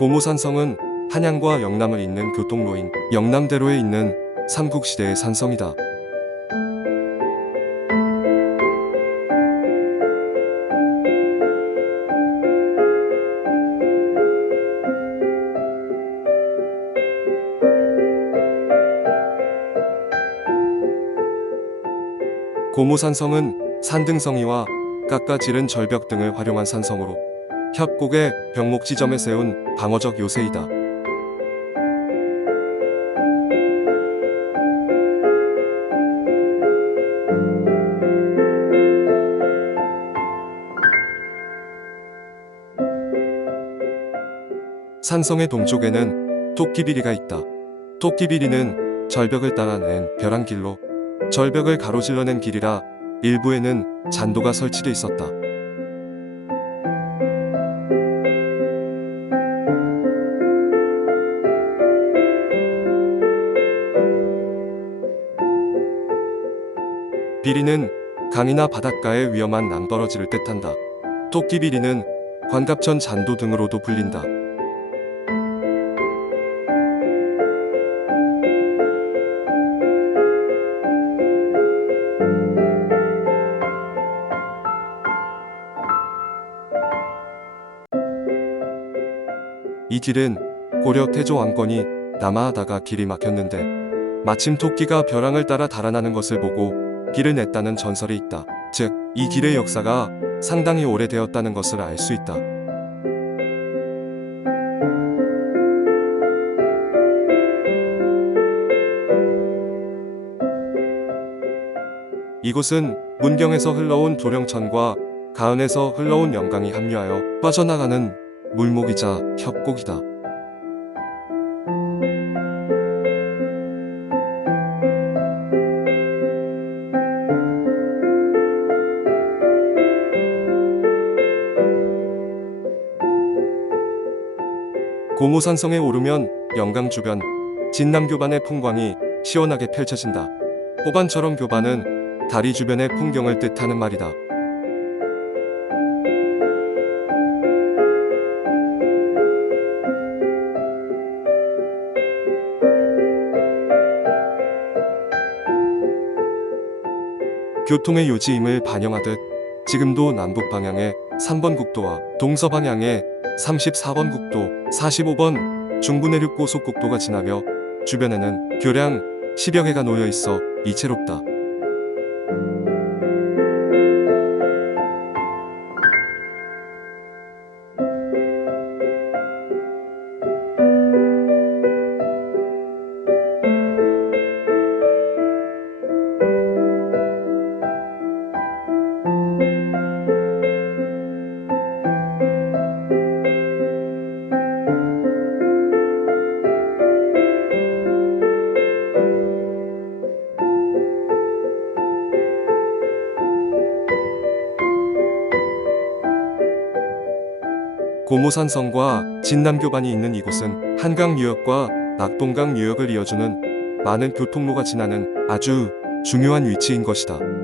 고무산성은 한양과 영남을 잇는 교통로인 영남대로에 있는 삼국시대의 산성이다. 고무산성은 산등성이와 깎아지른 절벽 등을 활용한 산성으로 협곡의 벽목 지점에 세운 방어적 요새이다. 산성의 동쪽에는 토끼비리가 있다. 토끼비리는 절벽을 따라 낸 벼랑길로 절벽을 가로질러낸 길이라 일부에는 잔도가 설치돼 있었다. 비리는 강이나 바닷가의 위험한 낭떠러지를 뜻한다. 토끼비리는 관갑천 잔도 등으로도 불린다. 이 길은 고려 태조 왕건이 남하하다가 길이 막혔는데 마침 토끼가 벼랑을 따라 달아나는 것을 보고 길을 냈다는 전설이 있다. 즉, 이 길의 역사가 상당히 오래되었다는 것을 알 수 있다. 이곳은 문경에서 흘러온 도령천과 가은에서 흘러온 영강이 합류하여 빠져나가는 물목이자 협곡이다. 고무산성에 오르면 영강 주변 진남교반의 풍광이 시원하게 펼쳐진다. 호반처럼 교반은 다리 주변의 풍경을 뜻하는 말이다. 교통의 요지임을 반영하듯 지금도 남북 방향의 3번 국도와 동서 방향의 34번 국도, 45번 중부내륙 고속국도가 지나며 주변에는 교량 10여 개가 놓여 있어 이채롭다. 고무산성과 진남교반이 있는 이곳은 한강 유역과 낙동강 유역을 이어주는 많은 교통로가 지나는 아주 중요한 위치인 것이다.